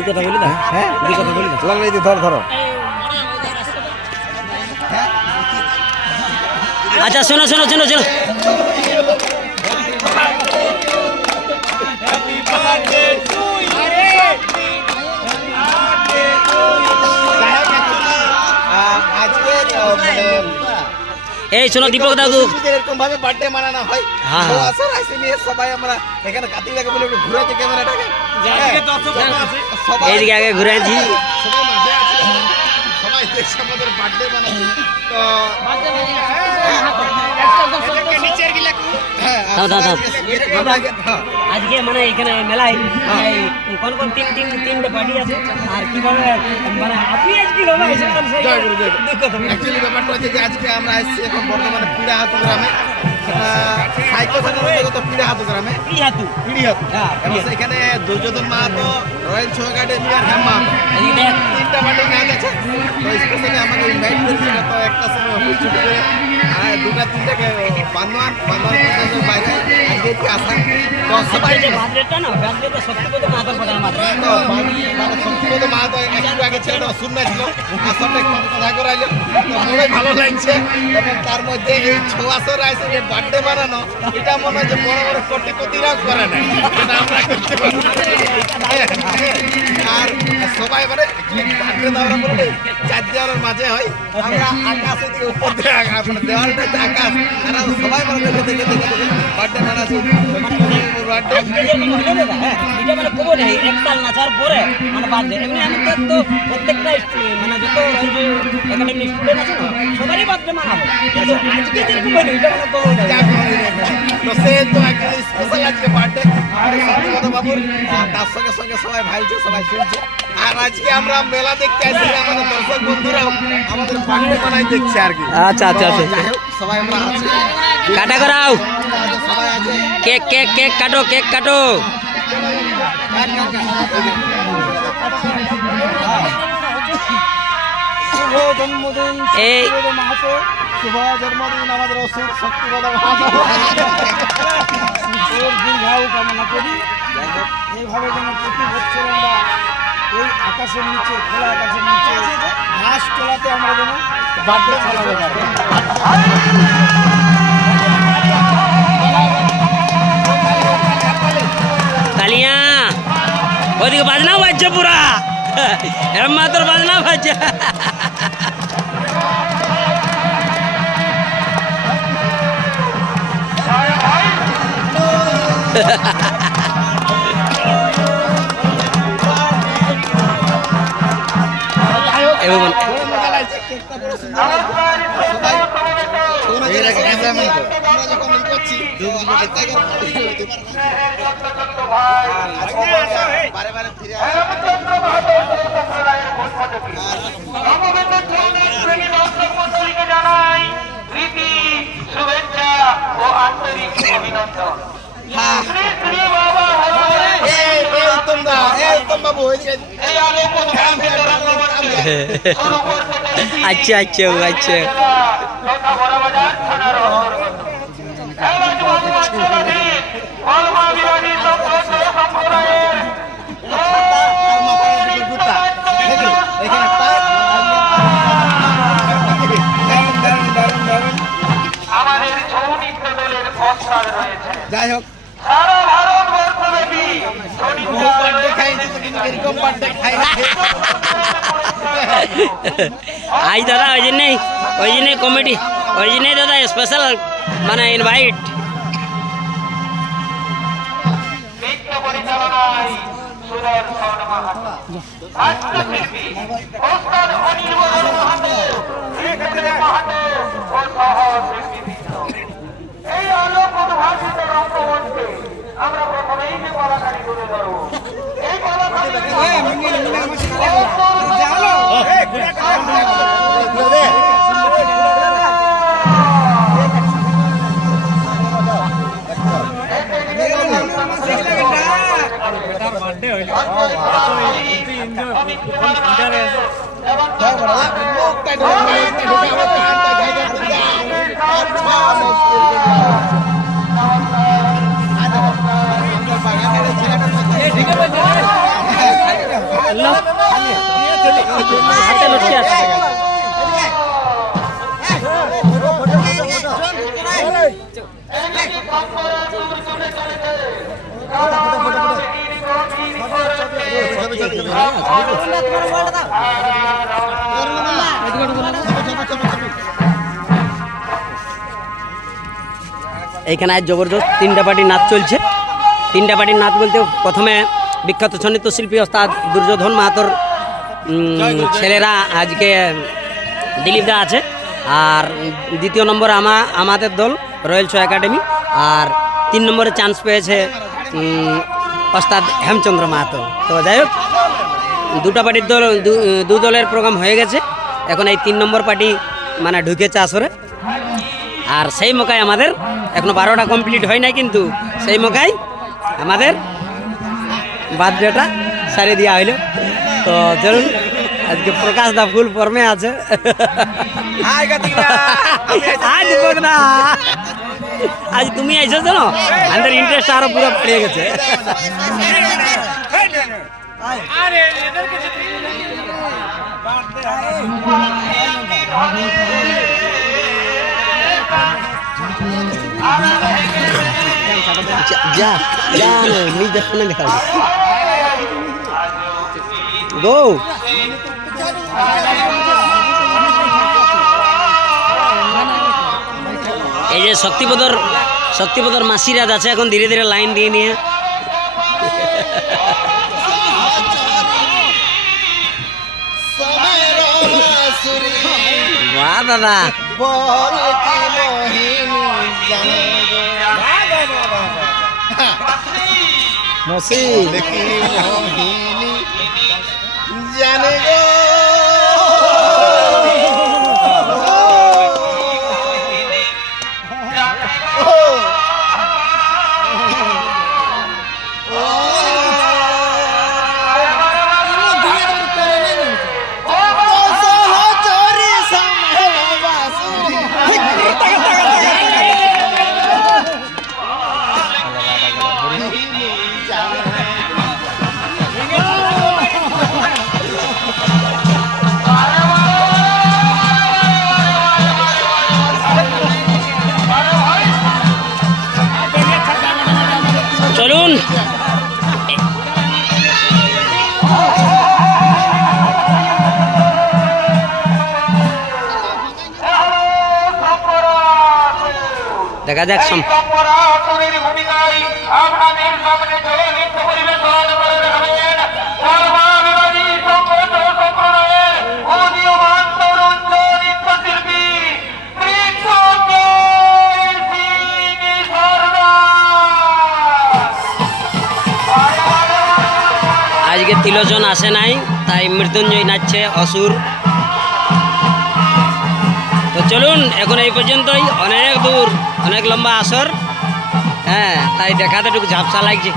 দু কথা বলি না? হ্যাঁ দু কথা বলি না? লাগলে এই ধর ধরো। আচ্ছা শোনো শোনো শোনো শোনো। এই শোনো দীপক দাদু। এরকম ভাবে বার্থডে মানানো হয়। হ্যাঁ, হ্যাঁ। সবাই আমরা এখানে কাতিটাকে বলে ঘুরাতে ক্যামেরাটাকে। হ্যাঁ, এইদিকে আগে ঘুরে আনছি সবাই মাঝে আছে। সবাই দেখছে আমাদের বার্থডে মানাচ্ছি তো হ্যাঁ। হ্যাঁ। আজকে মানে এখানে মেলায় কোন কোন তিন তিন তিনটে পার্টি আছে? আর কীভাবে মানে আপনি আজ কি হবে সেটা সেই জয় গুরু, জয় গুরু। দু কথা বলি। অ্যাকচুয়ালি ব্যাপারটা হচ্ছে যে আজকে আমরা এসেছি এখন বর্তমানে পিড়াহাতু গ্রামে। সাইকেল অন্তর্গত পিড়াহাতু গ্রামে কি পিড়িহাতু এবং সেখানে দুর্যোধন মাহাতো আর হ্যাম্মা তিনটা মাঠে ম্যাচ আছে তো স্পেশালি আমাকে ইনভাইট করেছিল তো একটা সময় অফিস ছুটি করে আর দুটা তিনটাকে বান্দোয়ান বান্দোয়ান বাইরে আজকে একটু আসা তো সবাই আজকে যে বাদরেটা না বাদরেটা সত্যি কথা মাথার পড়ার মাত্র তো সত্যি মা তো একটু আগে ছেলেটা শুননা ছিল। আসলে একটু কথা করাইলো। মনে ভালো লাগছে। এবং তার মধ্যে এই ছ আসর আছে যে বার্থডে বানানো, এটা মনে হয় যে বড় বড় কোটিপতিরাও করে না এটা আমরা করতে আর সবাই মানে বার্থডে দেওয়ালের মাঝে হয়। আমরা আকাশে দিকে উপর দিয়ে আকাশ মানে দেওয়ালটা আকাশ। আর সবাই মানে দেখে দেখে বার্থডে বানাচ্ছি। বার্থডে এটা মানে খবর নেই। এক নাচার পরে মানে দেয় এমনি আমাদের তো প্রত্যেকটা মানে যত একাডেমি স্টুডেন্ট আছে না সবারই বাদরে মানা হয়। কিন্তু আজকে যেরকম হইল এটা মানে তো সে তো একটা স্পেশাল আজকে বার্থডে আর সত্যি বাবুর তার সঙ্গে সঙ্গে সবাই ভাইছে সবাই শুনছে। আর আজকে আমরা মেলা দেখতে আসছি আমাদের দর্শক বন্ধুরাও আমাদের বার্থডে মানাই দেখছে আর কি। আচ্ছা, আচ্ছা, আচ্ছা। সবাই আমরা আছি। কাটা করাও। কেক কেক কেক কাটো কেক কাটো। শুভ জন্মদিন এই মাহাতো শুভ জন্মদিন আমাদের অসুর শক্তিবাদা মাহাতো। দীর্ঘায়ু কামনা করি এইভাবে যেন প্রতি বছর আমরা এই আকাশের নিচে খোলা আকাশের নিচে ঘাস তোলাতে আমরা যেন বার্থডে চালাবো কালিয়া ওদিকে বাজনা বাজছে পুরা। এরম মাত্র বাজনা বাজছে। বারে বারে ফিরে শুভেচ্ছা ও আন্তরিক অভিনন্দন হ্যাঁ। আচ্ছা আচ্ছা আচ্ছা। যাই বড়বাজার আজ দাদা ওই জন্যই ওই জন্যই কমেডি ওই জন্যই দাদা স্পেশাল মানে ইনভাইট নৃত্য পরিচালনায় সুদর্শন মাহাতো নাট্যশিল্পী ওস্তাদ অনির্বাণ মাহাতো শ্রীক্ষেত্র মাহাতো ও সহ শিল্পীবৃন্দ এই আলোক উদ্ভাসিত রঙ্গমঞ্চে আমরা প্রথমেই যে কলাকারী তুলে ধরব মুখটা ঢোকা এটা ঢোকা আমার কানটা এইখানে আজ জবরদস্ত তিনটা পার্টি নাচ চলছে। তিনটা পার্টির নাচ বলতে প্রথমে বিখ্যাত সংগীত শিল্পী ওস্তাদ দুর্যোধন মাহাতোর ছেলেরা আজকে দিলীপ দা আছে। আর দ্বিতীয় নম্বর আমা, আমাদের দল রয়্যাল শো একাডেমি। আর তিন নম্বরে চান্স পেয়েছে ওস্তাদ হেমচন্দ্র মাহাতো। তো যাই হোক দুটা পার্টির দল দু- দু দলের প্রোগ্রাম হয়ে গেছে। এখন এই তিন নম্বর পার্টি মানে ঢুকেছে আসরে। আর সেই মোকায় আমাদের এখনও বারোটা কমপ্লিট হয় নাই কিন্তু সেই মোকায় আমাদের বার্থডেটা সারিয়ে দেওয়া হইল। তো চলুন আজকে প্রকাশ দা ফুল ফর্মে আছে। দা। আজ তুমি এসেছ না আমাদের ইন্টারেস্ট আরও পুরো বেড়ে গেছে। যা যা নিজের ফোনে দেখা গো এই যে শক্তিপদর শক্তিপদর মাসিরাজ আছে এখন ধীরে ধীরে লাইন দিয়ে নিয়ে। বাহ দাদা। বল কি মোহিনী জানে গো। মসি জানে গো। চলুন। দেখা যাক আপনাদের সামনে আজকে তিলোচন আসে নাই, তাই মৃত্যুঞ্জয় নাচছে অসুর। তো চলুন, এখন এই পর্যন্তই। অনেক দূর, অনেক লম্বা আসর। হ্যাঁ তাই দেখাতে একটু ঝাপসা লাগছে।